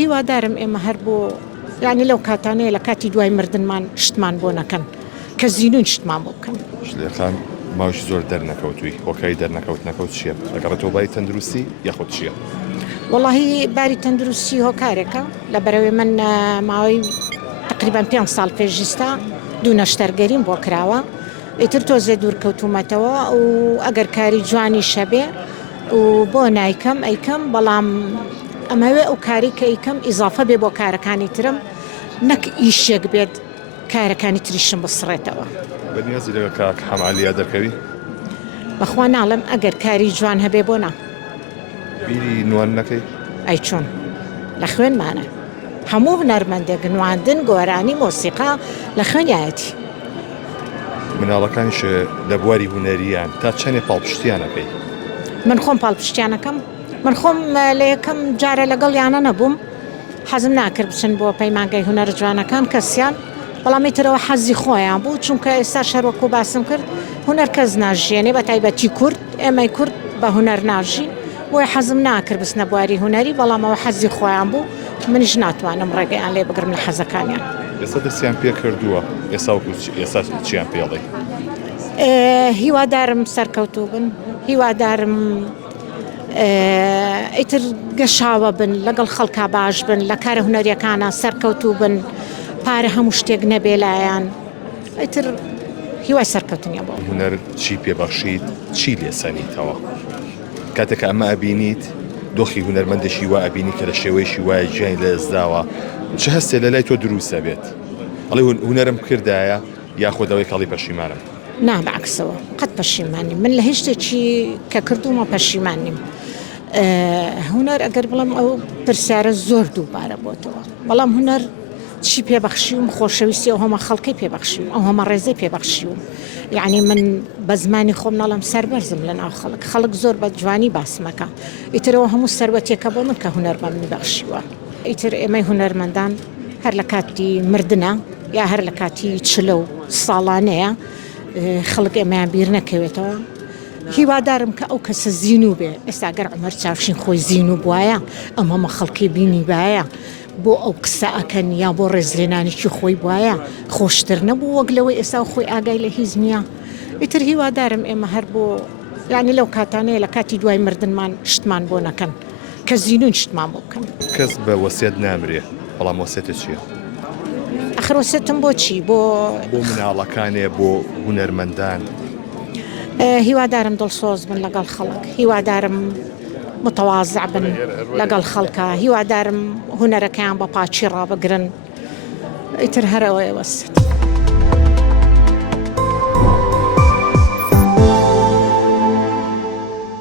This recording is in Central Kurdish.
هیوادارم ئێمە هەر بۆ یعنی لەو کاتانەیە لە کاتی دوای مردنمان شتمان بۆ نەکەن کە زیینون شتمان بۆ بکەن. شلێخان ماوەی زۆر دەرنەکەوتووی هۆکاری دەرنەکەوت چییە؟ ئەگەڕێتەوە باری تەندروستی یاخۆت چییە؟ وەڵاهی باری تەندروستی هۆکارێکە لە بەرەوەی من ماوەی تقریبان 5 ساڵ پێشیستا دوو نەشتەرگەریم بۆ کراوە ئیتر تۆزێ دوورکەوتومەتەوە و ئەگەر کاری جوانی شەبێ و بۆ نایکەم ئەیکەم بەڵام ئەمەوێ ئەو کاری کە ئەیکەم ئیزافە بێ بۆ کارەکانی ترم نەک ئیشێک بێت کارەکانی تریشم بسڕێتەوە. بەنیازی لەگە کاک حەمالیا دەکەوی؟ بەخوا ناڵم ئەگەر کاری جوان هەبێ بۆ نا. بیری نوان نەکەی؟ ئەی چۆن لە خوێنمانە هەموو هونەرمەندێک نواندن گۆرانی مۆسیقا لە خوێنایەتی. مناڵەکانیش لە بواری هونەریان تا چەندێ پاڵپشتیانەکەی؟ من خۆم پاڵپشتیانەکەم من خۆم لە یەکەم جارە لەگەڵ یانە نەبووم حەزم ناکرد بچن بۆ پەیمانگەی هونەر جوانەکان کەسیان بەڵامی ترەوە حەزی خۆیان بوو چونکە ئێستا شەروەکو باسم کرد هونەر کەس ناژیێنێ بە تایبەتی کورد ئێمەی کورد بە هونەر ناژین بۆی حەزم ناکرد بچنە بواری هونەری بەڵامەوە حەزی خۆیان بوو منیش ناتوانم ڕێگەیان لێ بگرم لە حەزەکانیان. ئێستا دەستیان پێ کردووە ئێستا چیان پێڵێ؟ هیوادارم سەرکەوتوو بن هیوادارم ئیتر گەشاوە بن لەگەڵ خەڵکا باش بن لە کارە هونەریەکانە سەرکەوتوو بن پارە هەموو شتێک نەبێ لایەن ئیتر هیوای سەرکەوتنیە بۆ. هونەر چی پێبەخشیت چی لێسەنیتەوە؟ کاتێک ئەمە ئەبینیت دۆخی هونەرمەندێکی وا ئەبینی کە لە شێوەیەشی وایە گیانی لە ئێزداوە چه هەستێ لە لای تۆ دروستە بێت؟ ئەڵێ هونەرم کردایە یاخۆدەوەی کاڵی پەشیمانم؟ نا بەعکسەوە قەت پەشیمانیم من لە هیچ شتێکی کە کردومە پەشیمان نیم. هونەر ئەگەر بڵم ئەو پرسیارە زۆر دووبارە بۆتەوە بەڵام هونەر چی پێبەخشیوم خۆشەویستی ئەو هەمە خەڵکی پێبەخشیوم ئەو هەمە ڕێزەی پێبەخشیوم یعنی من بە زمانی خۆم ناڵم سەربەرزم لە ناو خەڵک زۆر بە جوانی باسمەکە ئیترەوە هەموو سەروەتێکە بۆ من کە هونەر بەمنی بەخشیوە. ئیتر ئێمەی هونەرمەندان هەر لە کاتی مردنە یا هەر لە کاتی چلە و ساڵانەیە خەڵک ئێمەیان بیر نەکەوێتەوە هیوادارم کە ئەو کەسە زیینوو بێ ئێستا گەر عومەر چاوشین خۆی زیینوو بواە ئەم هەمە خەڵکی بینی باە بۆ ئەو قسە ئەکەن یا بۆ ڕێزلێنانێکی خۆی بواە خۆشتر نەبوو وەک لەوەی ئێستا خۆی ئاگای لە هیچ نییە. ئیتر هیوادارم ئێمە هەر بۆ یعنی لەو کاتانەیە لە کاتی دوای مردنمان شتمان بۆ نەکەن کە زیینون شتمان بۆ بکەن. کەس بە وەسیەت نامرێ بەڵام وەسیەتە چییە؟ ئەخرۆسێتم بۆچی بۆ مناڵەکانێ بۆ هونەرمەندان هیوادارم دڵسۆز بن لەگەڵ خەڵک هیوادارم متەواضع بن لەگەڵ خەڵکە هیوادارم هونەرەکەیان بە پاچی ڕابگرن ئیتر هەرەوەی وەست.